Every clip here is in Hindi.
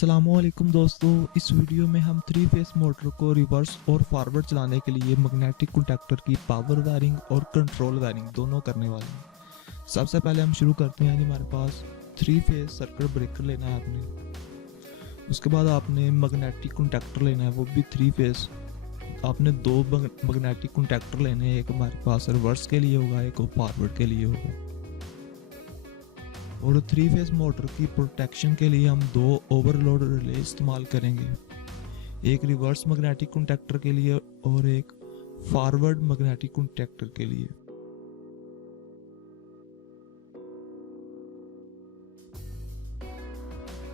अस्सलाम-ओ-अलैकुम दोस्तों, इस वीडियो में हम 3 फेस मोटर को रिवर्स और फॉरवर्ड चलाने के लिए मैग्नेटिक कॉन्टैक्टर की पावर वायरिंग और कंट्रोल वायरिंग दोनों करने वाले हैं। सबसे पहले हम शुरू करते हैं। हमारे पास 3 फेस सर्किट ब्रेकर लेना है आपने। उसके बाद आपने मैग्नेटिक कॉन्टैक्टर लेना है, वो भी 3 फेस। आपने 2 मैग्नेटिक कॉन्टैक्टर लेने हैं, एक हमारे पास रिवर्स के लिए होगा, एक फॉरवर्ड के लिए होगा। और 3 फेस मोटर की प्रोटेक्शन के लिए हम 2 ओवरलोड रिले इस्तेमाल करेंगे, एक रिवर्स मैग्नेटिक कॉन्टैक्टर के लिए और एक फॉरवर्ड मैग्नेटिक कॉन्टैक्टर के लिए।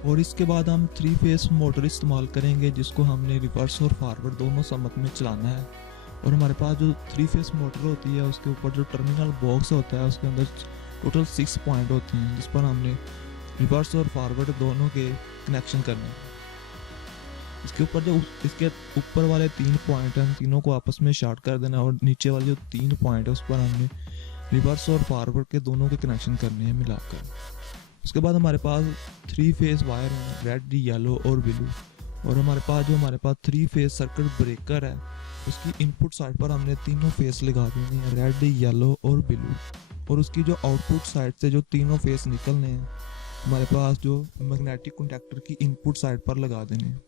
और इसके बाद हम 3 फेस मोटर इस्तेमाल करेंगे, जिसको हमने रिवर्स और फॉरवर्ड दोनों समत में चलाना है। और हमारे पास जो 3 फेस मोटर होती है, उसके ऊपर जो टर्मिनल बॉक्स होता है, उसके अंदर टोटल 6 पॉइंट होते हैं, जिस पर हमने रिवर्स और फॉरवर्ड दोनों के कनेक्शन करने हैं। इसके ऊपर जो इसके ऊपर वाले 3 पॉइंट हैं, तीनों को आपस में शॉर्ट कर देना, और नीचे वाले जो 3 पॉइंट है उस पर हमने रिवर्स और फॉरवर्ड के दोनों के कनेक्शन करने हैं मिलाकर। उसके बाद हमारे पास 3 फेस वायर हैं, रेड, येलो और ब्लू। और हमारे पास 3 फेस सर्किट ब्रेकर है, उसकी इनपुट साइड पर हमने तीनों फेस लगा देने हैं, रेड, येलो और ब्लू। और उसकी जो आउटपुट साइड से जो तीनों फेस निकलने हैं, हमारे पास जो मैग्नेटिक कॉन्टैक्टर की इनपुट साइड पर लगा देने हैं।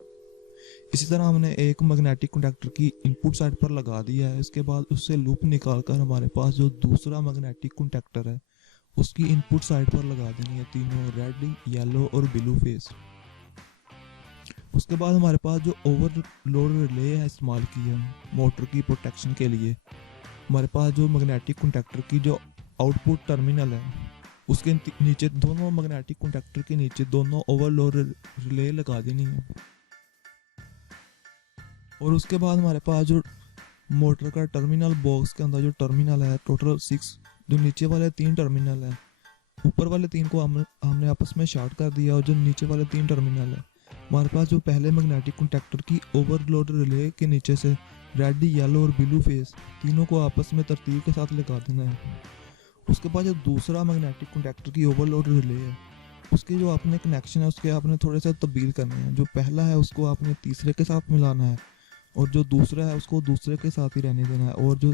इसी तरह हमने एक मैग्नेटिक कॉन्टैक्टर की इनपुट साइड पर लगा दिया है। इसके बाद उससे लूप निकालकर हमारे पास जो दूसरा मैग्नेटिक कॉन्टैक्टर है, उसकी इनपुट साइड पर लगा देनी है तीनों रेड, येलो और ब्लू फेस। उसके बाद हमारे पास जो ओवरलोड रिले है इस्तेमाल की है मोटर की प्रोटेक्शन के लिए, हमारे पास जो मैग्नेटिक कॉन्टैक्टर की जो आउटपुट टर्मिनल है, उसके नीचे दोनों मैग्नेटिक कॉन्टैक्टर के नीचे दोनों ओवरलोड रिले लगा देनी है। और उसके बाद हमारे पास जो मोटर का टर्मिनल बॉक्स के अंदर जो टर्मिनल है, टोटल 6, जो नीचे वाले 3 टर्मिनल है, ऊपर वाले 3 को हमने आपस में शॉर्ट कर दिया, और जो नीचे वाले 3 टर्मिनल है, हमारे पास जो पहले मैग्नेटिक कॉन्टैक्टर की ओवरलोड रिले के नीचे से रेड, येलो और ब्लू फेस तीनों को आपस में तरतीब के साथ लगा देना है। उसके बाद जो दूसरा मैग्नेटिक कॉन्टैक्टर की ओवरलोड रिले है, उसके जो आपने कनेक्शन है उसके आपने थोड़े से तब्दील करने हैं। जो पहला है उसको आपने तीसरे के साथ मिलाना है, और जो दूसरा है उसको दूसरे के साथ ही रहने देना है, और जो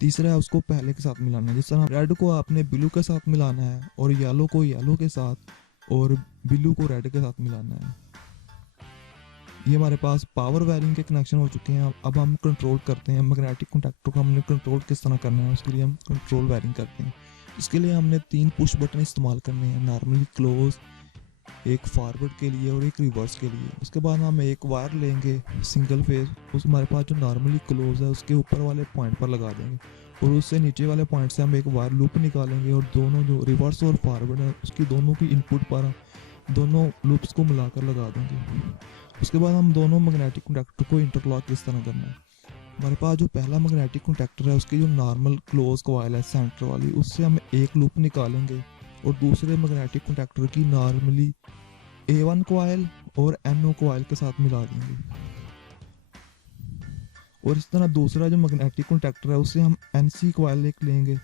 तीसरा है उसको पहले के साथ मिलाना है। जिस तरह रेड को आपने ब्लू के साथ मिलाना है, और येलो को येलो के साथ, और ब्लू को रेड के साथ मिलाना है। ये हमारे पास पावर वायरिंग के कनेक्शन हो चुके हैं। अब हम कंट्रोल करते हैं मैग्नेटिक कॉन्टैक्टर को, हमने कंट्रोल किस तरह करना है उसके लिए हम कंट्रोल वायरिंग करते हैं। इसके लिए हमने 3 पुश बटन इस्तेमाल करने हैं, नॉर्मली क्लोज, एक फॉरवर्ड के लिए और एक रिवर्स के लिए। उसके बाद हम एक वायर लेंगे सिंगल फेस, उस हमारे पास जो नॉर्मली क्लोज है उसके ऊपर वाले पॉइंट पर लगा देंगे, और उससे नीचे वाले पॉइंट से हम एक वायर लूप निकालेंगे, और दोनों जो रिवर्स और फॉरवर्ड है उसकी दोनों की इनपुट पर दोनों लूप्स को मिलाकर लगा देंगे। उसके बाद हम दोनों मैग्नेटिक कॉन्टैक्टर को इंटरलॉक किस तरह करना है। हमारे पास जो पहला मैग्नेटिक कॉन्टैक्टर है, उसकी जो नॉर्मल क्लोज कॉइल है सेंटर वाली, उससे हम एक लूप निकालेंगे, और दूसरे मैग्नेटिक कॉन्टैक्टर की नॉर्मली A1 कॉइल और NO कॉइल के साथ मिला देंगे। और इस तरह दूसरा जो मैग्नेटिक कॉन्टैक्टर है, उससे हम NC कॉइल एक लेंगे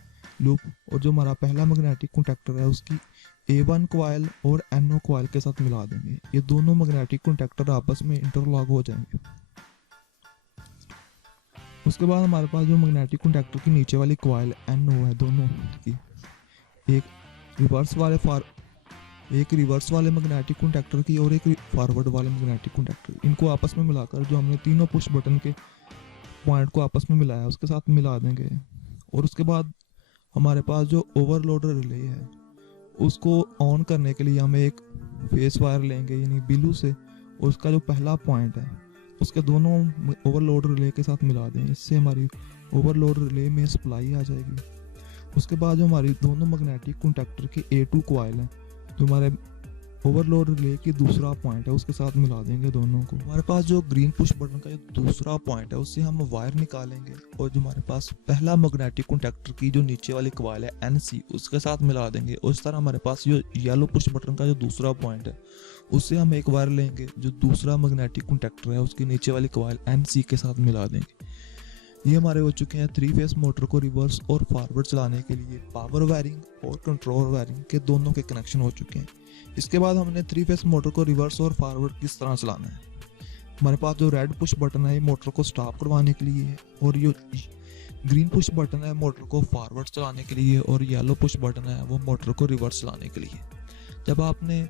लूप, और जो हमारा पहला मैग्नेटिक कॉन्टैक्टर है उसकी A1 कॉइल और NO कॉइल के साथ मिला देंगे। ये दोनों मैग्नेटिक कॉन्टैक्टर आपस में इंटरलॉक हो जाएंगे। उसके बाद हमारे पास जो मैग्नेटिक कॉन्टैक्टर की नीचे वाली कॉइल NO है, दोनों की एक रिवर्स वाले मैग्नेटिक कॉन्टैक्टर की और एक फॉरवर्ड वाले मैग्नेटिक कॉन्टैक्टर, इनको आपस में मिलाकर जो हमने तीनों पुश बटन के पॉइंट को आपस में मिलाया उसके साथ मिला देंगे। और उसके बाद हमारे पास जो ओवरलोड रिले है, उसको ऑन करने के लिए हम एक फेस वायर लेंगे, यानी ब्लू से, और उसका जो पहला पॉइंट है उसके दोनों ओवरलोड रिले के साथ मिला दें। इससे हमारी ओवरलोड रिले में सप्लाई आ जाएगी। उसके बाद जो हमारी दोनों मैग्नेटिक कॉन्टैक्टर के A2 कॉइल हैं, जो हमारे ओवरलोड रिले की दूसरा पॉइंट है, उसके साथ मिला देंगे दोनों को। हमारे पास जो ग्रीन पुश बटन का जो दूसरा पॉइंट है, उससे हम वायर निकालेंगे, और जो हमारे पास पहला मैग्नेटिक कॉन्टैक्टर की जो नीचे वाली कॉइल है NC, उसके साथ मिला देंगे। और इस तरह हमारे पास जो येलो पुश बटन का जो दूसरा पॉइंट है, उससे हम एक वायर लेंगे, जो दूसरा मैग्नेटिक कॉन्टैक्टर है उसकी नीचे वाली कॉइल NC के साथ मिला देंगे। ये हमारे हो चुके हैं 3 फेस मोटर को रिवर्स और फॉरवर्ड चलाने के लिए पावर वायरिंग और कंट्रोल वायरिंग के दोनों के कनेक्शन हो चुके हैं। इसके बाद हमने 3 फेस मोटर को रिवर्स और फॉरवर्ड किस तरह चलाना है। हमारे पास जो रेड पुश बटन है ये मोटर को स्टॉप करवाने के लिए है, और ये ग्रीन पुश बटन है मोटर को फॉरवर्ड चलाने के लिए, और येलो पुश बटन है वो मोटर को रिवर्स चलाने के लिए। जब आपने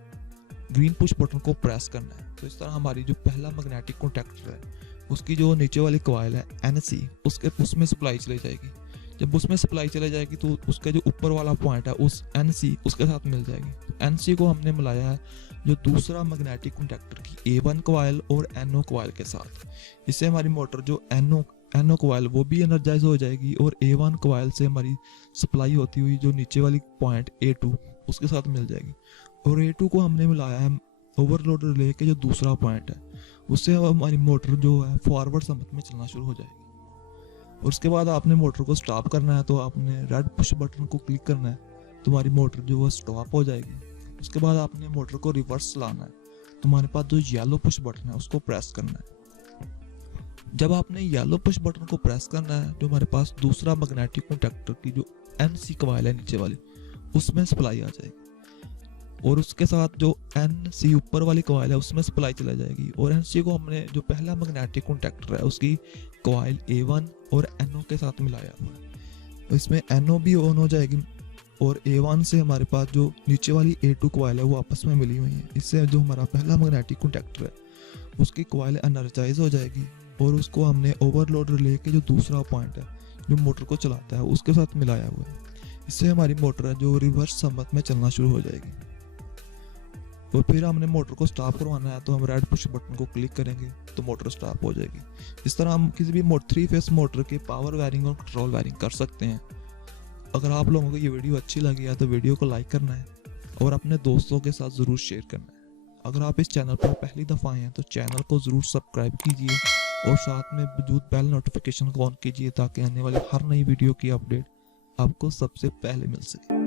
ग्रीन पुश बटन को प्रेस करना है तो इस तरह हमारी जो पहला मैग्नेटिक कॉन्टैक्टर है उसकी जो नीचे वाली कॉइल है NC उसमें सप्लाई चली जाएगी। जब उसमें सप्लाई चली जाएगी तो उसका जो ऊपर वाला पॉइंट है उस NC उसके साथ मिल जाएगी। NC को हमने मिलाया है जो दूसरा मैग्नेटिक कॉन्टैक्टर की A1 कॉइल और NO कॉइल के साथ। इससे हमारी मोटर जो NO कॉइल वो भी एनर्जाइज हो जाएगी, और A1 कॉइल से हमारी सप्लाई होती हुई जो नीचे वाली पॉइंट A2 उसके साथ मिल जाएगी। और A2 को हमने मिलाया है ओवरलोड रिले के जो दूसरा पॉइंट है, उससे हमारी मोटर जो है फॉरवर्ड समत में चलना शुरू हो जाएगी। और उसके बाद आपने मोटर को स्टॉप करना है तो आपने रेड पुश बटन को क्लिक करना है तो हमारी मोटर जो है स्टॉप हो जाएगी। उसके बाद आपने मोटर को रिवर्स चलाना है तो हमारे पास जो येलो पुश बटन है उसको प्रेस करना है। जब आपने येलो पुश बटन को प्रेस करना है तो हमारे पास दूसरा मैग्नेटिक कॉन्टैक्टर की जो NC कॉइल है नीचे वाली उसमें सप्लाई आ जाएगी, और उसके साथ जो NC ऊपर वाली कॉइल है उसमें सप्लाई चला जाएगी। और NC को हमने जो पहला मैग्नेटिक कॉन्टैक्टर है उसकी कॉइल A1 और NO के साथ मिलाया हुआ है, तो इसमें NO भी ऑन हो जाएगी, और A1 से हमारे पास जो नीचे वाली A2 कॉइल है वो आपस में मिली हुई है। इससे जो हमारा पहला मैग्नेटिक कॉन्टैक्टर है उसकी कॉइल एनर्जाइज हो जाएगी, और उसको हमने ओवरलोड रिले के जो दूसरा पॉइंट है जो मोटर को चलाता है उसके साथ मिलाया हुआ है। इससे हमारी मोटर है जो रिवर्स समत में चलना शुरू हो जाएगी। और फिर हमने मोटर को स्टॉप करवाना है तो हम रेड पुश बटन को क्लिक करेंगे तो मोटर स्टॉप हो जाएगी। इस तरह हम किसी भी 3 फेस मोटर के पावर वायरिंग और कंट्रोल वायरिंग कर सकते हैं। अगर आप लोगों को ये वीडियो अच्छी लगी है तो वीडियो को लाइक करना है और अपने दोस्तों के साथ ज़रूर शेयर करना है। अगर आप इस चैनल पर पहली दफ़ा आए हैं तो चैनल को ज़रूर सब्सक्राइब कीजिए और साथ में मौजूद बेल नोटिफिकेशन को ऑन कीजिए ताकि आने वाली हर नई वीडियो की अपडेट आपको सबसे पहले मिल सके।